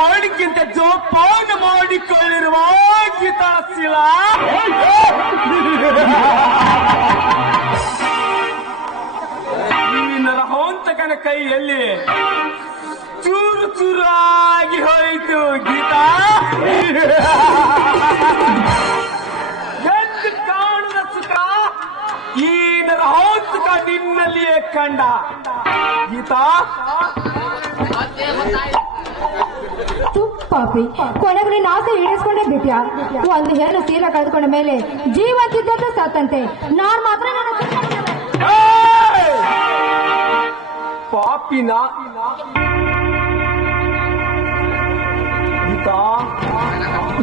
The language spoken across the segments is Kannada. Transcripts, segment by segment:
ಮಾಡಿಕ್ಕಿಂತ ಜೋಪಾನ ಮಾಡಿಕೊಳ್ಳಿರುವ ಗೀತಾಶೀಲ ಈ ನರಹೋಂತಕನ ಕೈಯಲ್ಲಿ ಚೂರು ಚೂರಾಗಿ ಹೋಯಿತು ಗೀತಾ. ಎದ್ದು ಕಾಣದ ಸುಖ ಈ ನರಹೋಂತಕ ನಿನ್ನಲ್ಲಿಯೇ ಕಂಡ ಗೀತಾ. ಪಾಪಿ, ಕೊನೆಗೂ ನೀನು ಆಸೆ ಈಡೇರಿಸ್ಕೊಂಡೇ ಬಿಟ್ಯಾ? ಒಂದು ಹೆಣ್ಣು ಸೀರೆ ಕಳೆದುಕೊಂಡ ಮೇಲೆ ಜೀವಂತಿದ್ದಂತೆ ಸತ್ತಂತೆ. ನಾನ್ ಮಾತ್ರ ಪಾಪಿನ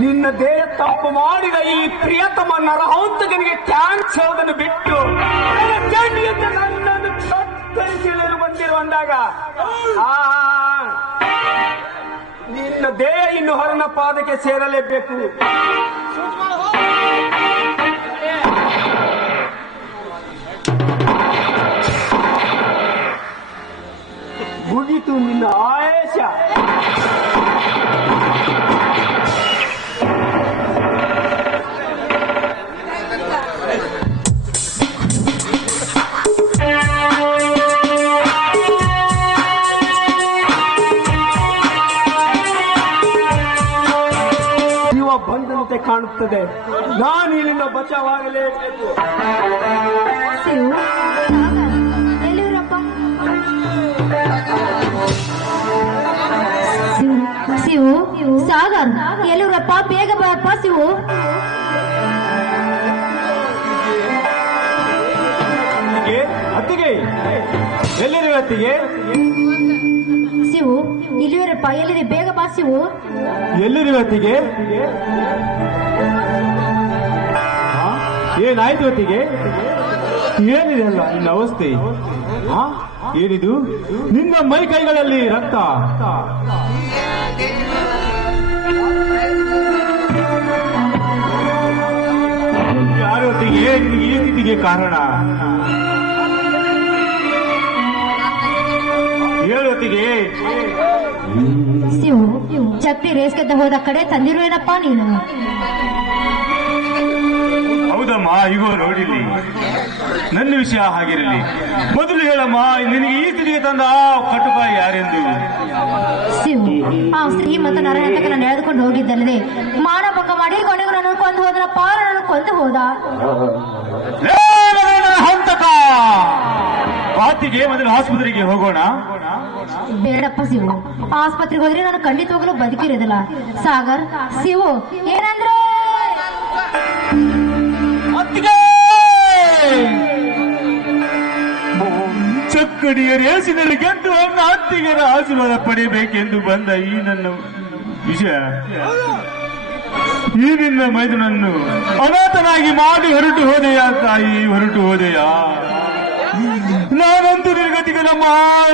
ನಿನ್ನ ದೇಹ ತಪ್ಪು ಮಾಡಿದ ಈ ಪ್ರಿಯತಮ ನರಹಂತಕನಿಗೆ ಥ್ಯಾಂಕ್ಸ್ ಹೇಳೋದನ್ನು ಬಿಟ್ಟು ನನ್ನನ್ನು ಕತ್ತರಿಸಲು ಬಂದಿರು ಅಂದಾಗ ನಿನ್ನ ದೇಹ ಇನ್ನು ಹೊರನ ಪಾದಕ್ಕೆ ಸೇರಲೇಬೇಕು. ಮುಗಿತು ನಿನ್ನ ಆಯೇಷ. ಬಂದಂತೆ ಕಾಣುತ್ತದೆ. ನಾನು ಇಲ್ಲಿಂದ ಬಚಾವಾಗಲೇಬೇಕು. ಶಿವು, ಸಾಗರ್ ಎಲ್ಲೂರಪ್ಪ, ಬೇಗ ಬರಪ್ಪ ಶಿವು. ಅತ್ತಿಗೆ ಎಲ್ಲಿರುವ ಅತ್ತಿಗೆ? ಶಿವು ಇಲ್ಲಿವರಪ್ಪ, ಎಲ್ಲಿದೆ? ಬೇಗ ಬಾ ಶಿವು. ಎಲ್ಲಿರುವ ಅತ್ತಿಗೆ? ಏನಾಯ್ತು ಅತ್ತಿಗೆ? ಏನಿದೆ ಅಲ್ಲ ನಿನ್ನ ಅವಸ್ಥೆ? ಏನಿದು? ನಿನ್ನ ಮೈ ಕೈಗಳಲ್ಲಿ ರಕ್ತ. ಯಾರು ಅತ್ತಿಗೆ ಈ ಸ್ಥಿತಿಗೆ ಕಾರಣ? ಹೇಳುತ್ತಿಗೆ ಶಿವು, ಚಪ್ಪಿ ರೇಸ್ಗೆದ್ದ ಹೋದ ಕಡೆ ತಂದಿರುವೇನಪ್ಪ ನೀನು? ಹೌದಮ್ಮ, ಇಗೋ ನೋಡಿಲಿ. ನನ್ನ ವಿಷಯ ಹಾಗಿರಲಿ, ಮೊದಲು ಹೇಳಮ್ಮ, ನಿನಗೆ ಈ ಸ್ಥಿತಿಗೆ ತಂದ ಕಟುಪಾಯಿ ಯಾರೆಂದು? ಶಿವು, ಆ ಶ್ರೀಮಂತ ನರಹಂತಕನ ನಡೆದುಕೊಂಡು ಹೋಗಿದ್ದಲ್ಲದೆ ಮಾನಭಂಗ ಮಾಡಿ ಕೊನೆಗೂ ನನ್ನ ಕೊಂದು ಹೋದನಪ್ಪ. ನನ್ನ ಕೊಂದು ಹೋದ ಹಂತಕ. ಪಾತಿಗೆ ಮೊದಲು ಆಸ್ಪತ್ರೆಗೆ ಹೋಗೋಣ. ಬೇಡಪ್ಪ ಶಿವು, ಆಸ್ಪತ್ರೆಗೆ ಹೋದ್ರೆ ನಾನು ಖಂಡಿತವಾಗಲೂ ಬದುಕಿರೋದಿಲ್ಲ. ಸಾಗರ್, ಶಿವು ಏನಂದ್ರೆ ಚಕ್ಕಡಿಯ ರೇಸಿನಲ್ಲಿ ಗೆದ್ದು ನನ್ನ ಅತ್ತಿಗೆರ ಆಶೀರ್ವಾದ ಪಡೆಯಬೇಕೆಂದು ಬಂದ ಈ ನನ್ನ ವಿಷಯ, ಈ ನಿನ್ನ ಮೈದನನ್ನು ಅನಾಥನಾಗಿ ಮಾಡಿ ಹೊರಟು ಹೋದೆಯಾ ತಾಯಿ, ಹೊರಟು ಹೋದೆಯಾ? ನಾನಂತೂ ನಿರ್ಗತಿಗನಮ್ಮ,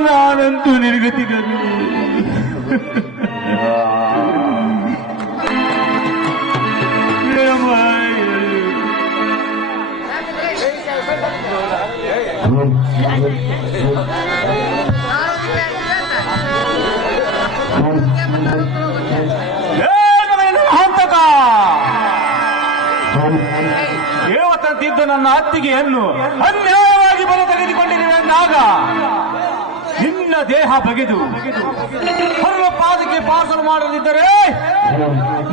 ನಾನಂತೂ ನಿರ್ಗತಿಗನು. ಹಂತಕ ದೇವತಂತಿದ್ದ ನನ್ನ ಅತ್ತಿಗೆಯನ್ನು ಅನ್ಯಾಯವಾಗಿ ಬಲ ತೆಗೆದುಕೊಂಡಿದ್ದೇವೆ ಅಂದಾಗ ನಿನ್ನ ದೇಹ ಬಗೆದು ಹೊರಲ ಪಾದಕ್ಕೆ ಪಾಸಲು ಮಾಡದಿದ್ದರೆ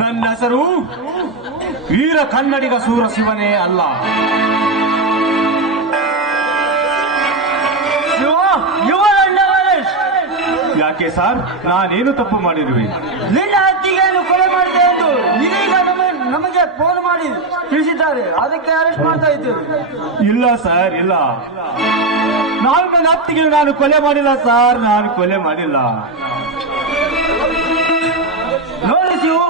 ನನ್ನ ಹೆಸರು ವೀರ ಕನ್ನಡಿಗ ಸೂರ ಶಿವನೇ ಅಲ್ಲ. ಯಾಕೆ ಸರ್, ನಾನೇನು ತಪ್ಪು ಮಾಡಿರುವೆ? ನಿನ್ನ ಅತ್ತಿಗೆಯನ್ನು ಕೊಲೆ ಮಾಡಿದೆ ಎಂದು ಇದೀಗ ನಮಗೆ ಫೋನ್ ಮಾಡಿ ತಿಳಿಸಿದ್ದಾರೆ. ಅದಕ್ಕೆ ಅರೆಸ್ಟ್ ಮಾಡ್ತಾ ಇದ್ದೇವೆ. ಇಲ್ಲ ಸರ್, ಇಲ್ಲ. ನಾನು ನನ್ನ ಅತ್ತಿಗೆ ನಾನು ಕೊಲೆ ಮಾಡಿಲ್ಲ ಸರ್, ನಾನು ಕೊಲೆ ಮಾಡಿಲ್ಲ. ನೋಡಿ ಶಿವು,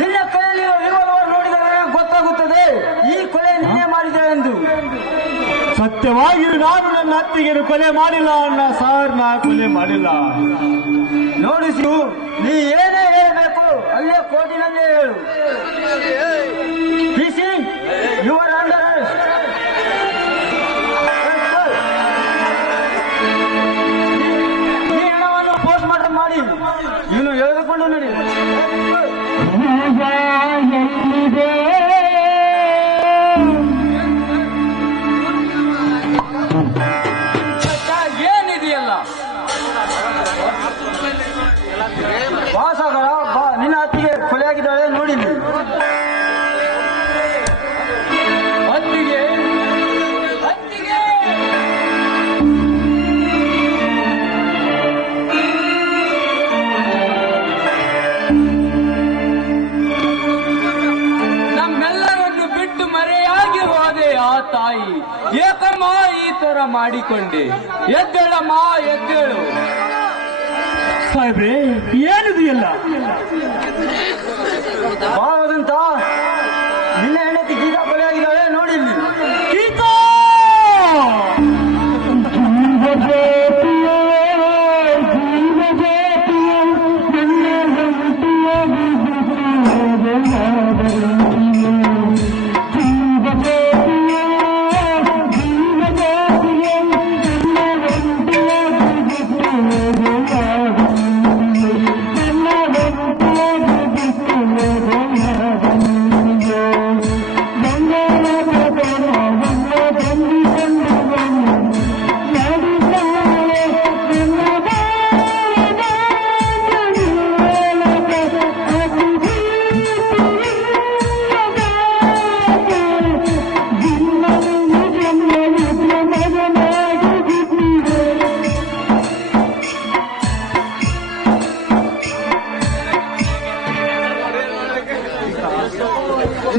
ನಿನ್ನ ಕೈಯಲ್ಲಿ ರಿವಾಲ್ವರ್ ನೋಡಿದರೆ ಗೊತ್ತಾಗುತ್ತದೆ ಈ ಕೊಲೆ ನೀನೇ ಮಾಡಿದೆ ಎಂದು. ಸತ್ಯವಾಗಿ ನಾನು ನನ್ನ ಅತ್ತಿಗೆ ಕೊಲೆ ಮಾಡಿಲ್ಲ ಅಣ್ಣ ಸರ್, ನಾ ಕೊಲೆ ಮಾಡಿಲ್ಲ. ನೋಡಿ ಶಿವು, ನೀ ಏನೇ ಹೇಳಬೇಕು ಅಲ್ಲೇ ಕೋರ್ಟಿನಲ್ಲೇ ಹೇಳು. PC your under arrest. ಈ ಹಣವನ್ನು ಪೋಸ್ಟ್ ಮಾರ್ಟಮ್ ಮಾಡಿ ಇವನು ಎಳೆದುಕೊಂಡು ಏನಿದೆಯಲ್ಲ ವಾಸಗಳ ನಿನ್ನ ಅತ್ತಿಗೆ ಕೊಲೆಯಾಗಿದ್ದಾಳೆ ನೋಡಿಲಿ. ಅತ್ತಿಗೆ ಅತ್ತಿಗೆ ನಮ್ಮೆಲ್ಲರನ್ನು ಬಿಟ್ಟು ಮರೆಯಾಗಿ ಹೋದೆ ಆ ತಾಯಿ. ಏಕಮ್ಮ ಈ ತರ ಮಾಡಿಕೊಂಡೆ? ಎದ್ದೇಳಮ್ಮ ಎದ್ದೇಳು. ಸಾಹೇಬ್ರೆ, ಏನಿದು ಎಲ್ಲ? ಬಾವದಂತ ನಿನ್ನ ಹೆಂಡತಿ ಗೀತಾ ಕೊಲೆಯಾಗಿದ್ದಾಳೆ ನೋಡಿಲ್ಲಿ. ಗೀತಾ!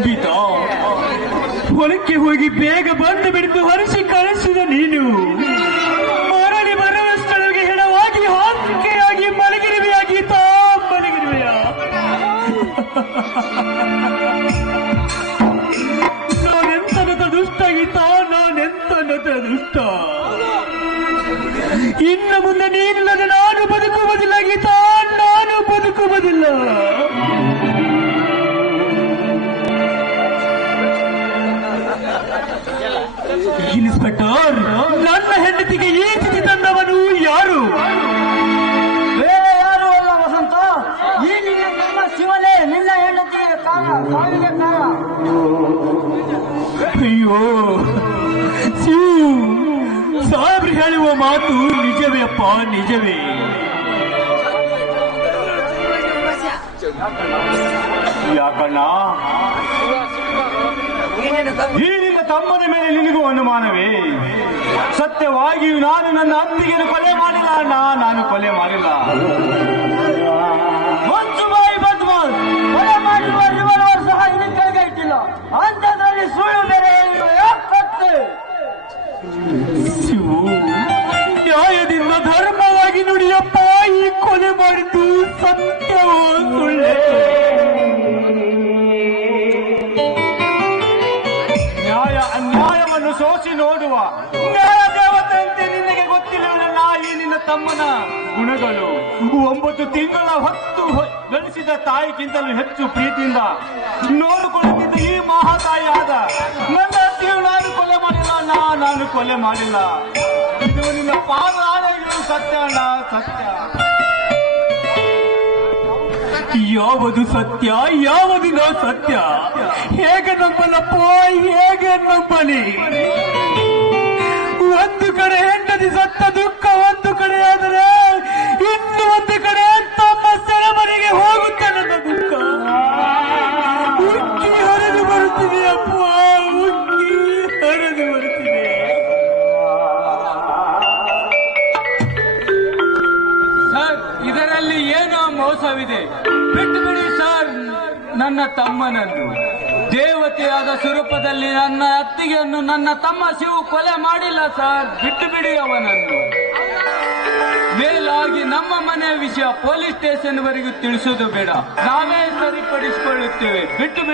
ಗೀತಾ, ಹೊಲಕ್ಕೆ ಹೋಗಿ ಬೇಗ ಬಂದು ಬಿಡಿತು ಹೊರಿಸಿ ಕಳಿಸಿದ ನೀನು ಮರಳಿ ಬರುವಷ್ಟೊಳಗೆ ಹೆಣವಾಗಿ ಹಾಸಿಗೆಯಾಗಿ ಮಲಗಿರುವೆಯಾ ಗೀತಾ, ಮಲಗಿರುವೆಯಾ? ನಾನೆಂತನದ ದುಷ್ಟ ಗೀತಾ, ನಾನೆಂತನದ ದುಷ್ಟ. ಇನ್ನು ಮುಂದೆ ನೀನಿಲ್ಲದೆ ನಾನು ಬದುಕುವುದಿಲ್ಲ ಗೀತಾ, ನಾನು ಬದುಕುವುದಿಲ್ಲ. ಇನ್ಸ್ಪೆಕ್ಟರ್, ನನ್ನ ಹೆಂಡತಿಗೆ ಈ ಸ್ಥಿತಿ ತಂದವನು ಯಾರು? ಬೇರೆ ಯಾರು ಅಲ್ಲ ವಸಂತ, ಈ ನಿಮ್ಮ ಶಿವನೇ ನಿನ್ನ ಹೆಂಡತಿಗೆ ಸಾವಿಗೆ ಕಾರಣ. ಅಯ್ಯೋ ಶಿವ್, ಸಾಹೇಬ್ರು ಹೇಳುವ ಮಾತು ನಿಜವೇ ಅಪ್ಪ, ನಿಜವೇ. ಯಾಕಣ್ಣ, ಈ ನಿನ್ನ ತಮ್ಮನ ಮೇಲೆ ನಿನಗೂ ಅನುಮಾನವೇ? ಸತ್ಯವಾಗಿಯೂ ನಾನು ನನ್ನ ಅತ್ತಿಗೆಯನ್ನು ಕೊಲೆ ಮಾಡಿಲ್ಲ ಅಣ್ಣ, ನಾನು ಕೊಲೆ ಮಾಡಿಲ್ಲ. ಮಂಜುಬಾಯಿ ಬದ್ಮಾಸ್ ಕೊಲೆ ಮಾಡಿರುವ ರಿವಾಲ್ವರ್ ಸಹ ಇನ್ನು ಕೈಗೆ ಇಟ್ಟಿಲ್ಲ. ಅಂಥದ್ರಲ್ಲಿ ಸುಳ್ಳು ಬೇರೆ ಏನು ಯಾಕೆ? ಶಿವು, ನ್ಯಾಯದಿಂದ ಧರ್ಮವಾಗಿ ನುಡಿಯಪ್ಪ, ಈ ಕೊಲೆ ಮಾಡಿದ್ದು ಸತ್ಯವೋ ಸುಳ್ಳೆ? ನ್ಯಾಯ ಅನ್ಯಾಯವನ್ನು ಸೋಸಿ ನೋಡುವ ನ್ಯಾಯ ದೇವತೆಯಂತೆ ನಿನಗೆ ಗೊತ್ತಿಲ್ಲವಲ್ಲ ಈ ನಿನ್ನ ತಮ್ಮನ ಗುಣಗಳು. 9 ತಿಂಗಳ ಹೊತ್ತು ಬೆಳೆಸಿದ ತಾಯಿಗಿಂತಲೂ ಹೆಚ್ಚು ಪ್ರೀತಿಯಿಂದ ನೋಡಿಕೊಳ್ಳುತ್ತಿದ್ದ ಈ ಮಹಾತಾಯಿ ಆದ ನನ್ನ ಅತ್ತಿಗೆ ನಾನು ಕೊಲೆ ಮಾಡಿಲ್ಲ ಅಣ್ಣ, ನಾನು ಕೊಲೆ ಮಾಡಿಲ್ಲ. ಇದು ನಿನ್ನ ಪಾದ ಆಣೆಗಳು ಸತ್ಯ ಅಣ್ಣ, ಸತ್ಯ. ಯಾವುದು ಸತ್ಯ, ಯಾವುದು ನೋ ಸತ್ಯ? ಹೇಗೆ ನಂಬಲಪ್ಪ, ಹೇಗೆ ನಂಬಲಿ? ಒಂದು ಕಡೆ ಹೆಂಡತಿ ಸತ್ತ ದುಃಖ ಒಂದು ಕಡೆ ಆದರೆ ಇನ್ನು ಒಂದು ಕಡೆ ತಮ್ಮ ಸೆರೆಮನೆಗೆ ಹೋಗುತ್ತೆ ನನ್ನ ದುಃಖ. ಉಕ್ಕಿ ಹರಿದು ಬರುತ್ತಿದೆ ಅಪ್ಪ, ಉಕ್ಕಿ ಹರಿದು ಬರುತ್ತಿದೆ. ಸರ್, ಇದರಲ್ಲಿ ಏನೋ ಮೋಸವಿದೆ. ಬಿಟ್ಟು ಬಿಡಿ ಸರ್ ನನ್ನ ತಮ್ಮನನ್ನು. ದೇವತೆಯಾದ ಸ್ವರೂಪದಲ್ಲಿ ನನ್ನ ಅತ್ತಿಗೆಯನ್ನು ನನ್ನ ತಮ್ಮ ಶಿವು ಕೊಲೆ ಮಾಡಿಲ್ಲ ಸರ್, ಬಿಟ್ಟು ಬಿಡಿ ಅವನನ್ನು. ಮೇಲಾಗಿ ನಮ್ಮ ಮನೆಯ ವಿಷಯ ಪೊಲೀಸ್ ಸ್ಟೇಷನ್ ವರೆಗೂ ತಿಳಿಸೋದು ಬೇಡ, ನಾವೇ ಸರಿಪಡಿಸಿಕೊಳ್ಳುತ್ತೇವೆ, ಬಿಟ್ಟು ಬಿಡಿ.